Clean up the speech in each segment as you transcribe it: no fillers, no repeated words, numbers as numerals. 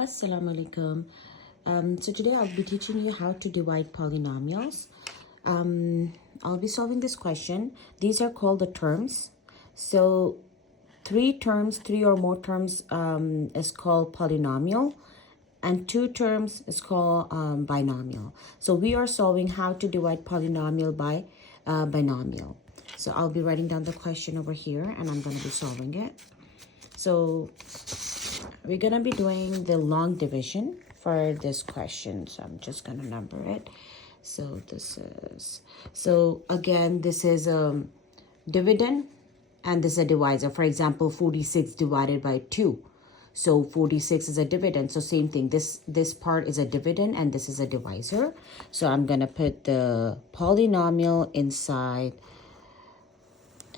Assalamu alaikum. So today I'll be teaching you how to divide polynomials. I'll be solving this question. These are called the terms. So three or more terms is called polynomial, and two terms is called binomial. So we are solving how to divide polynomial by binomial. So I'll be writing down the question over here and I'm going to be solving it. So we're going to be doing the long division for this question. So I'm just going to number it. So again, this is a dividend and this is a divisor. For example, 46 divided by 2. So 46 is a dividend. So same thing. This part is a dividend and this is a divisor. So I'm going to put the polynomial inside.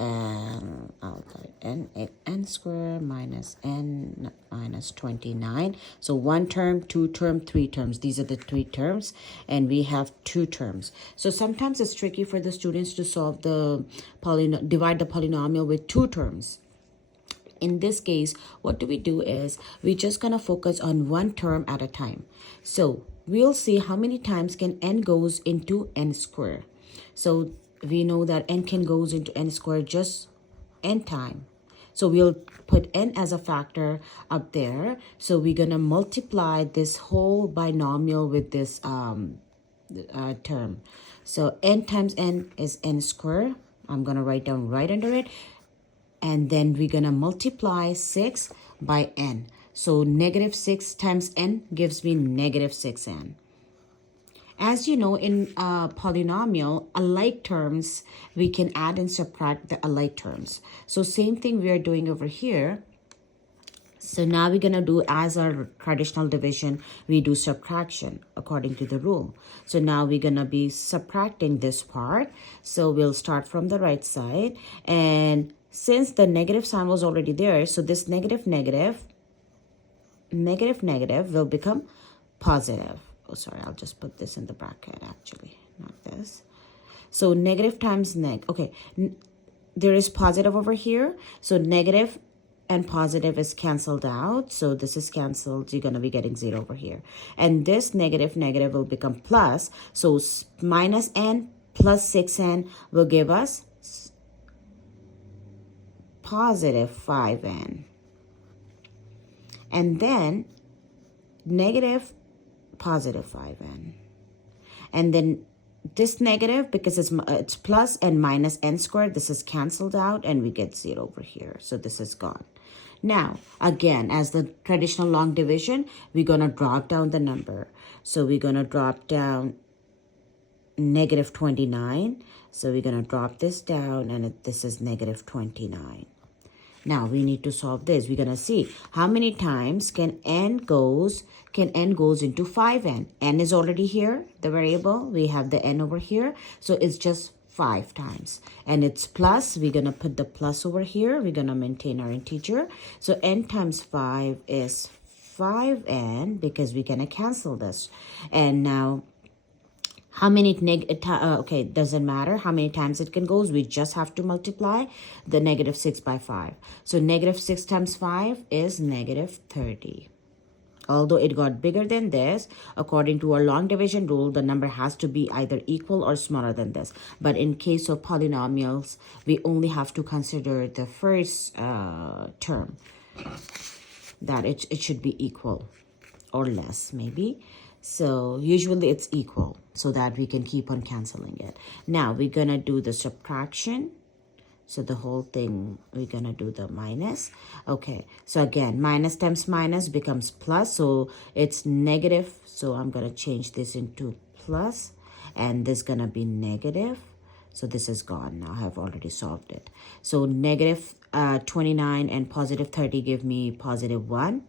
I'll put n squared minus n minus 29. So one term, two term, three terms. These are the three terms, and we have two terms. So sometimes it's tricky for the students to solve the divide the polynomial with two terms. In this case, what do is we're just gonna focus on one term at a time. So we'll see how many times can n goes into n squared. So we know that n can goes into n squared just n time. So we'll put n as a factor up there. So we're gonna multiply this whole binomial with this term. So n times n is n squared. I'm gonna write down right under it. And then we're gonna multiply 6 by n. So negative 6 times n gives me negative 6n. As you know, in polynomial, alike terms, we can add and subtract the alike terms. So same thing we are doing over here. So now we're going to do, as our traditional division, we do subtraction according to the rule. So now we're going to be subtracting this part. So we'll start from the right side. And since the negative sign was already there, so this negative will become positive. Oh, sorry, I'll just put this in the bracket actually, not this. So negative times neg. Okay, there is positive over here. So negative and positive is canceled out. So this is canceled. You're going to be getting 0 over here. And this negative will become plus. So minus n plus 6n will give us positive 5n. And then negative positive 5n. And then this negative, because it's plus and minus n squared, this is canceled out and we get 0 over here. So this is gone. Now, again, as the traditional long division, we're going to drop down the number. So we're going to drop down negative 29. So we're going to drop this down and this is negative 29. Now we need to solve this. We're gonna see how many times can n goes into 5n. N is already here, the variable. We have the n over here, so it's just 5 times. And it's plus. We're gonna put the plus over here. We're gonna maintain our integer. So n times 5 is 5n because we're gonna cancel this. And now, how many okay, doesn't matter how many times it can goes. We just have to multiply the negative 6 by 5. So negative 6 times 5 is negative 30. Although it got bigger than this, according to our long division rule, the number has to be either equal or smaller than this. But in case of polynomials, we only have to consider the first term, that it should be equal or less maybe. So usually it's equal so that we can keep on canceling it. Now we're going to do the subtraction. So the whole thing, we're going to do the minus. Okay, so again, minus times minus becomes plus. So it's negative. So I'm going to change this into plus. And this is going to be negative. So this is gone now. I have already solved it. So negative 29 and positive 30 give me positive 1.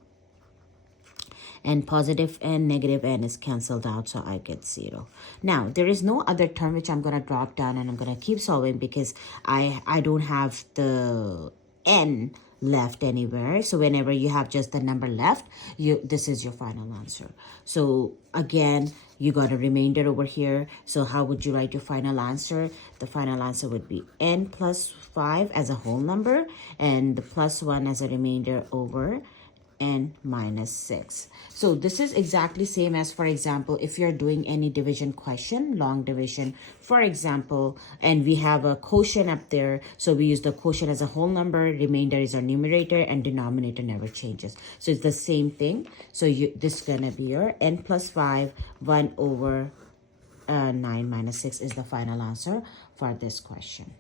And positive n, negative n is canceled out, so I get 0. Now, there is no other term which I'm going to drop down and I'm going to keep solving because I don't have the n left anywhere. So whenever you have just the number left, this is your final answer. So again, you got a remainder over here. So how would you write your final answer? The final answer would be n plus 5 as a whole number and the plus 1 as a remainder over n minus 6. So this is exactly same as, for example, if you're doing any division question, long division, for example, and we have a quotient up there. So we use the quotient as a whole number, remainder is our numerator, and denominator never changes. So it's the same thing. So this is gonna be your n plus 5, 1 over 9 minus 6 is the final answer for this question.